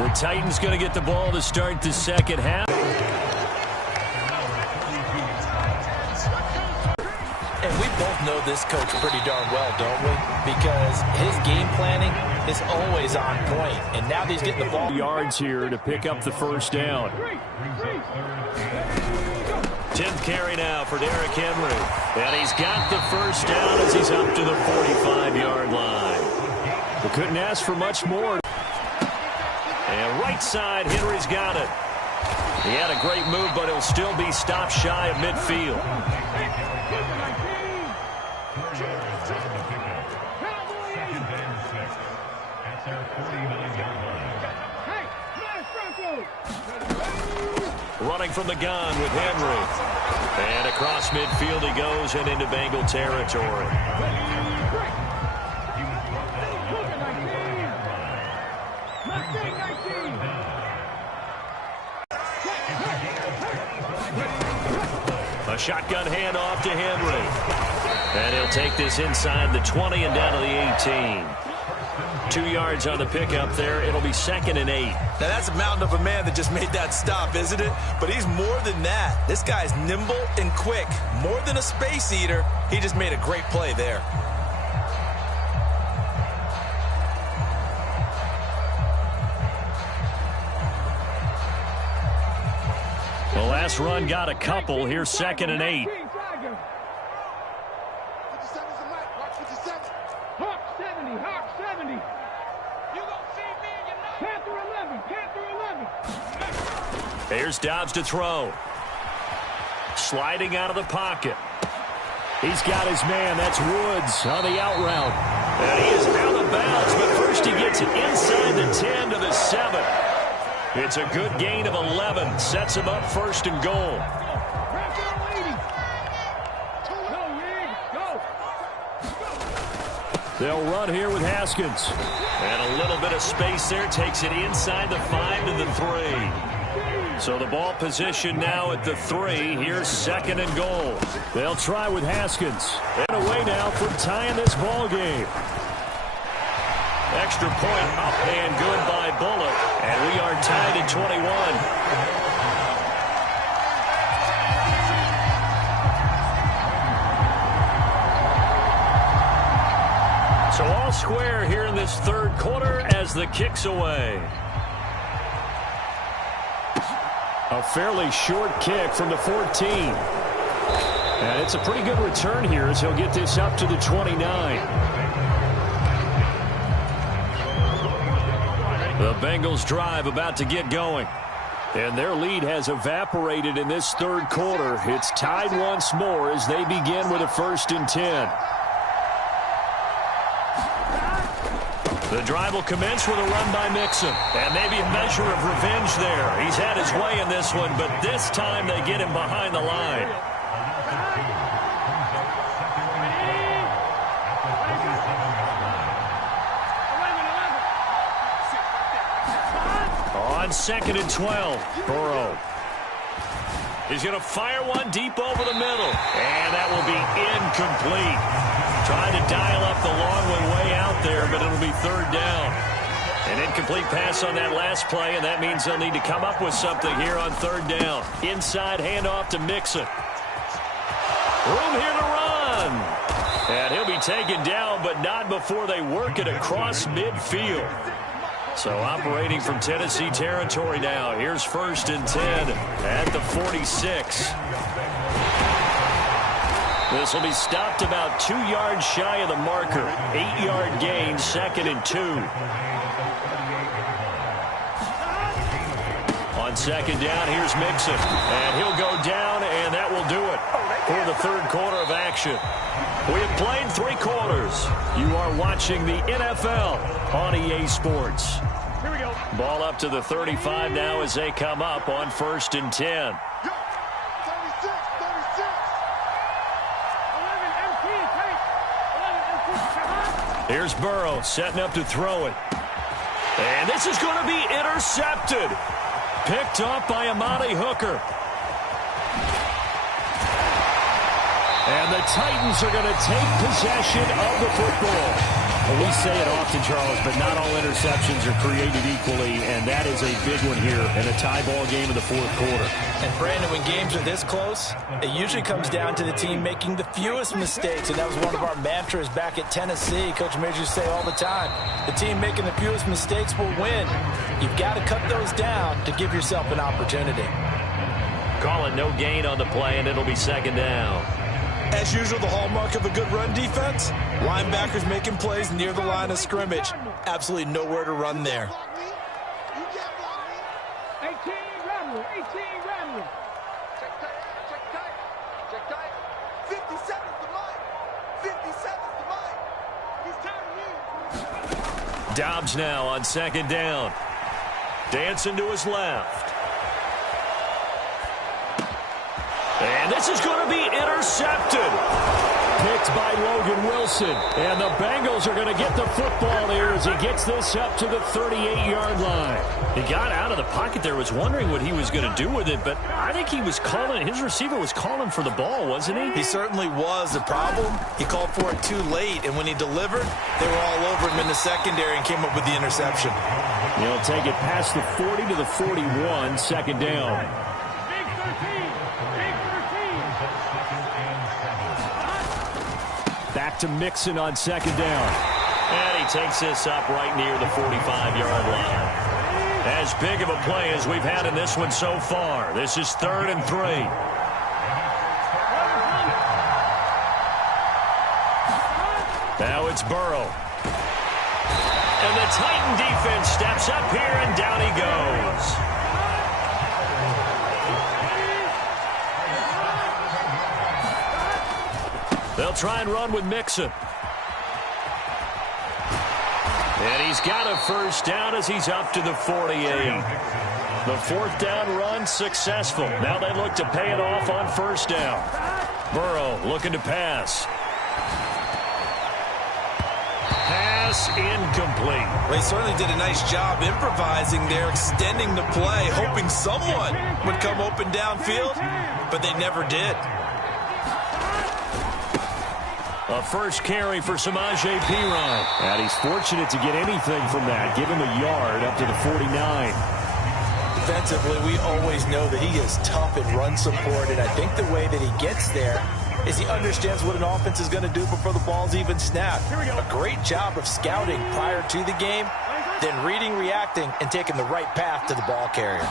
The Titans going to get the ball to start the second half. And we both know this coach pretty darn well, don't we? Because his game planning is always on point. And now that he's getting the ball. Yards here to pick up the first down. 10th carry now for Derrick Henry. And he's got the first down as he's up to the 45-yard line. We couldn't ask for much more. And right side, Henry's got it. He had a great move, but he'll still be stopped shy of midfield. Running from the gun with Henry. And across midfield he goes and into Bengal territory. A shotgun handoff to Henry. And he'll take this inside the 20 and down to the 18. 2 yards on the pickup there. It'll be 2nd and 8. Now that's a mountain of a man that just made that stop, isn't it? But he's more than that. This guy's nimble and quick. More than a space eater. He just made a great play there. The last run got a couple. Here's 2nd and 8. Here's Dobbs to throw. Sliding out of the pocket. He's got his man. That's Woods on the out route. And he is out of bounds, but first he gets it inside the 10 to the 7. It's a good gain of 11. Sets him up 1st and goal. They'll run here with Haskins. And a little bit of space there. Takes it inside the 5 to the 3. So the ball position now at the 3. Here's 2nd and goal. They'll try with Haskins. And away now from tying this ball game. Extra point up and good by Bullock. And we are tied at 21. So all square here in this 3rd quarter as the kick's away. A fairly short kick from the 14. And it's a pretty good return here as he'll get this up to the 29. The Bengals drive about to get going. And their lead has evaporated in this 3rd quarter. It's tied once more as they begin with a 1st and 10. The drive will commence with a run by Mixon. And maybe a measure of revenge there. He's had his way in this one, but this time they get him behind the line. On 2nd and 12, Burrow. He's going to fire one deep over the middle. And that will be incomplete. Trying to dial up the long one way out there, but it'll be 3rd down. An incomplete pass on that last play, and that means they'll need to come up with something here on 3rd down. Inside handoff to Mixon. Room here to run. And he'll be taken down, but not before they work it across midfield. So operating from Tennessee territory now. Here's 1st and 10 at the 46. This will be stopped about 2 yards shy of the marker. 8-yard gain, 2nd and 2. On 2nd down, here's Mixon. And he'll go down, and that will do it for the 3rd quarter of action. We have played 3 quarters. You are watching the NFL on EA Sports. Here we go. Ball up to the 35 now as they come up on 1st and 10. Here's Burrow setting up to throw it. And this is going to be intercepted. Picked off by Amani Hooker. And the Titans are going to take possession of the football. Well, we say it often, Charles, but not all interceptions are created equally, and that is a big one here in a tie ball game in the fourth quarter. And, Brandon, when games are this close, it usually comes down to the team making the fewest mistakes, and that was one of our mantras back at Tennessee. Coach Majors say all the time, the team making the fewest mistakes will win. You've got to cut those down to give yourself an opportunity. Calling no gain on the play, and it'll be second down. As usual, the hallmark of a good run defense, linebackers making plays near the line of scrimmage. Absolutely nowhere to run there. 18 Ramler, 18 Ramler. Check tight. 57's the line. 57's the line. He's tired of you. Dobbs now on second down. Dancing to his left. And this is going to be intercepted. Picked by Logan Wilson. And the Bengals are going to get the football here as he gets this up to the 38-yard line. He got out of the pocket there, was wondering what he was going to do with it, but I think he was calling, his receiver was calling for the ball, wasn't he? He certainly was. The problem, he called for it too late, and when he delivered, they were all over him in the secondary and came up with the interception. He'll take it past the 40 to the 41, second down. Big 13. Back to Mixon on second down. And he takes this up right near the 45-yard line. As big of a play as we've had in this one so far. This is 3rd and 3. Now it's Burrow. And the Titan defense steps up here, and down he goes. They'll try and run with Mixon. And he's got a first down as he's up to the 48. The 4th down run successful. Now they look to pay it off on first down. Burrow looking to pass. Pass incomplete. Well, he certainly did a nice job improvising there, extending the play, hoping someone would come open downfield, but they never did. A first carry for Samaje Perine. And he's fortunate to get anything from that. Give him a yard up to the 49. Defensively, we always know that he is tough in run support, and I think the way that he gets there is he understands what an offense is going to do before the ball's even snapped. A great job of scouting prior to the game, then reading, reacting, and taking the right path to the ball carrier.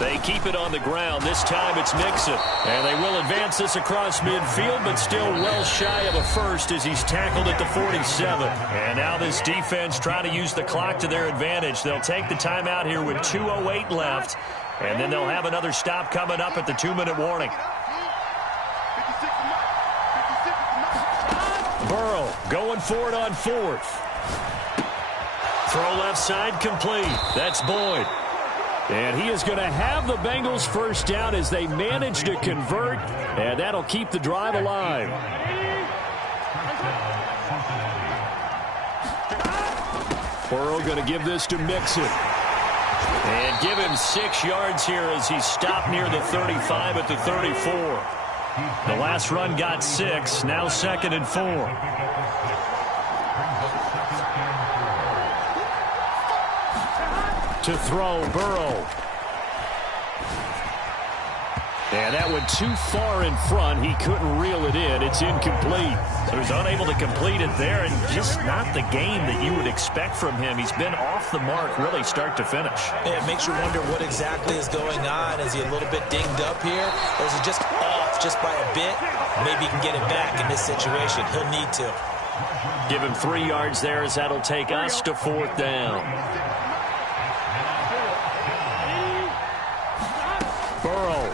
They keep it on the ground. This time it's Mixon. And they will advance this across midfield, but still well shy of a first as he's tackled at the 47. And now this defense trying to use the clock to their advantage. They'll take the timeout here with 2:08 left. And then they'll have another stop coming up at the 2-minute warning. Burrow going for it on 4th. Throw left side complete. That's Boyd. And he is going to have the Bengals first down as they manage to convert, and that'll keep the drive alive. Burrow going to give this to Mixon. And give him 6 yards here as he's stopped near the 35 at the 34. The last run got 6, now 2nd and 4. To throw, Burrow. And that went too far in front. He couldn't reel it in. It's incomplete. So he's unable to complete it there, and just not the game that you would expect from him. He's been off the mark really start to finish. Yeah, it makes you wonder what exactly is going on. Is he a little bit dinged up here, or is he just off just by a bit? Maybe he can get it back in this situation. He'll need to. Give him 3 yards there as that'll take us to 4th down. Burrow.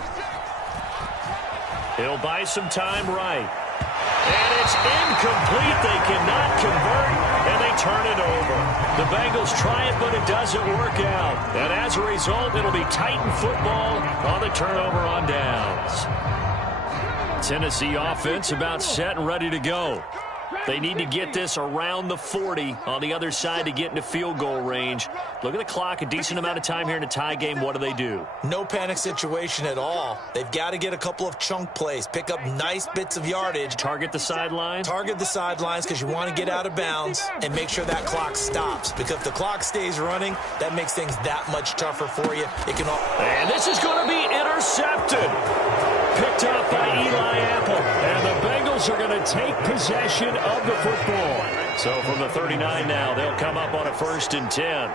He'll buy some time right. And it's incomplete. They cannot convert, and they turn it over. The Bengals try it, but it doesn't work out. And as a result, it'll be Titan football on the turnover on downs. Tennessee offense about set and ready to go. They need to get this around the 40 on the other side to get into field goal range. Look at the clock, a decent amount of time here in a tie game. What do? No panic situation at all. They've got to get a couple of chunk plays, pick up nice bits of yardage. Target the sideline? Target the sidelines because you want to get out of bounds and make sure that clock stops. Because if the clock stays running, that makes things that much tougher for you. And this is going to be intercepted. Picked up by Eli Apple. And the Bengals are going to take possession of the football. So from the 39 now, they'll come up on a 1st and 10.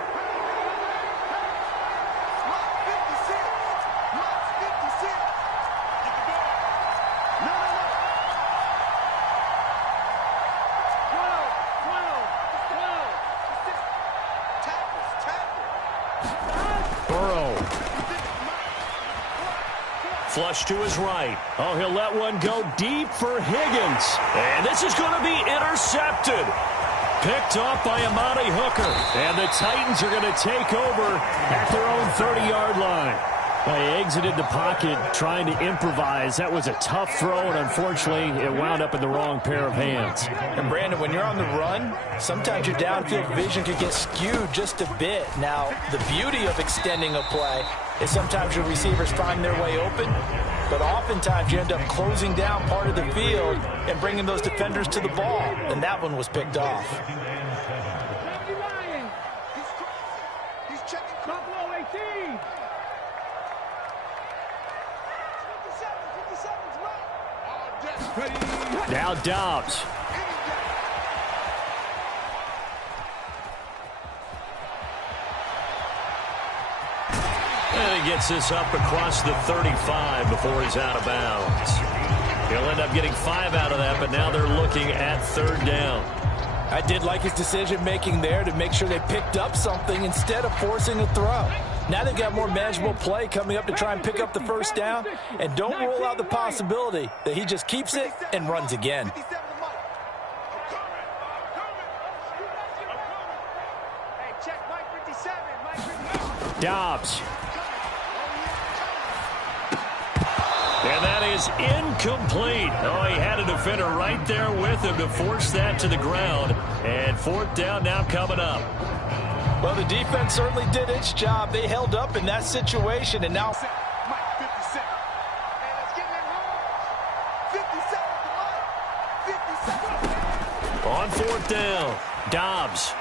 Flush to his right. Oh, he'll let one go deep for Higgins. And this is going to be intercepted. Picked off by Amani Hooker. And the Titans are going to take over at their own 30-yard line. Well, he exited the pocket trying to improvise. That was a tough throw, and unfortunately, it wound up in the wrong pair of hands. And, Brandon, when you're on the run, sometimes your downfield vision can get skewed just a bit. Now, the beauty of extending a play is sometimes your receivers find their way open, but oftentimes you end up closing down part of the field and bringing those defenders to the ball, and that one was picked off. He's checking. Buffalo 18. 57's right. Now Dobbs. And he gets this up across the 35 before he's out of bounds. He'll end up getting 5 out of that, but now they're looking at 3rd down. I did like his decision-making there to make sure they picked up something instead of forcing a throw. Now they've got more manageable play coming up to try and pick up the 1st down, and don't rule out the possibility that he just keeps it and runs again. Dobbs. And that is incomplete. Oh, he had a defender right there with him to force that to the ground. And 4th down now coming up. Well, the defense certainly did its job. They held up in that situation, and now... On 4th down, Dobbs.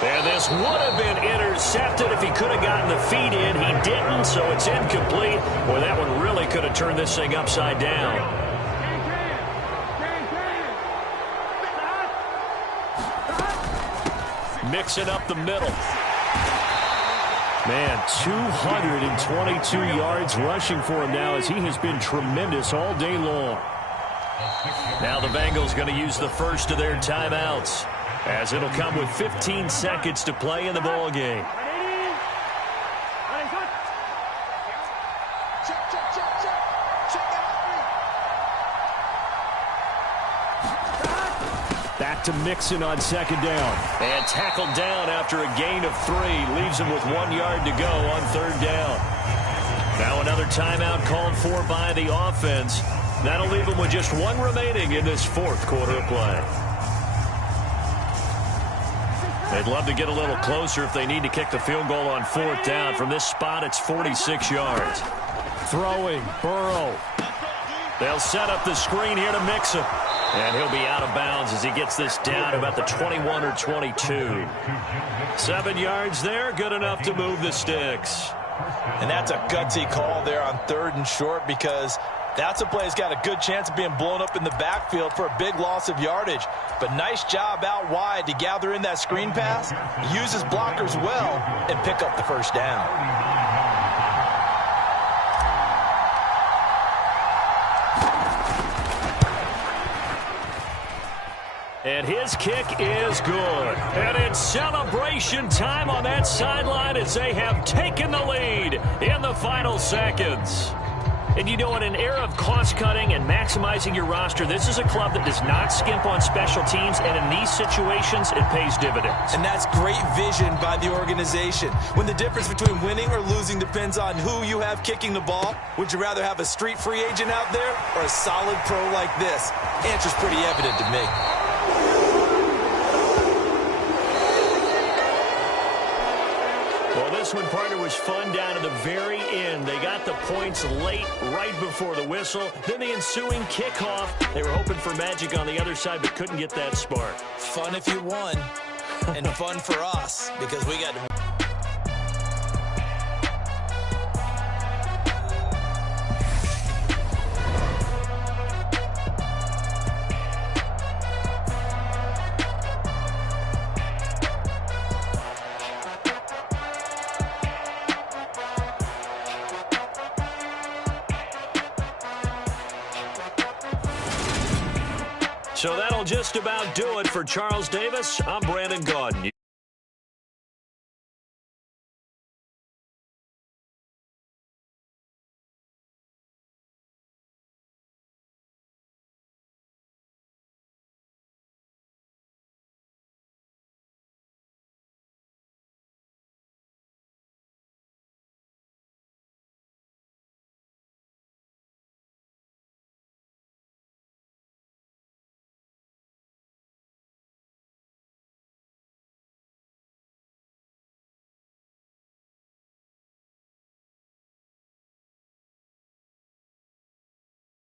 And this would have been intercepted if he could have gotten the feet in. He didn't, so it's incomplete. Boy, that one really could have turned this thing upside down. Mixing up the middle. Man, 222 yards rushing for him now as he has been tremendous all day long. Now the Bengals going to use the first of their timeouts, as it'll come with 15 seconds to play in the ball game. Back to Mixon on 2nd down. And tackled down after a gain of 3. Leaves him with 1 yard to go on 3rd down. Now another timeout called for by the offense. That'll leave him with just 1 remaining in this 4th quarter of play. They'd love to get a little closer if they need to kick the field goal on 4th down. From this spot, it's 46 yards. Throwing, Burrow. They'll set up the screen here to Mixon. And he'll be out of bounds as he gets this down to about the 21 or 22. 7 yards there, good enough to move the sticks. And that's a gutsy call there on 3rd and short, because that's a play that's got a good chance of being blown up in the backfield for a big loss of yardage. But nice job out wide to gather in that screen pass, use his blockers well, and pick up the 1st down. And his kick is good. And it's celebration time on that sideline as they have taken the lead in the final seconds. And you know, in an era of cost-cutting and maximizing your roster, this is a club that does not skimp on special teams, and in these situations, it pays dividends. And that's great vision by the organization. When the difference between winning or losing depends on who you have kicking the ball, would you rather have a street free agent out there or a solid pro like this? Answer's pretty evident to me. Well, this one, partner, was fun down to the very end. They got the points late, right before the whistle. Then the ensuing kickoff. They were hoping for magic on the other side, but couldn't get that spark. Fun if you won, and fun for us, because we got to... So that'll just about do it for Charles Davis. I'm Brandon Gaudin.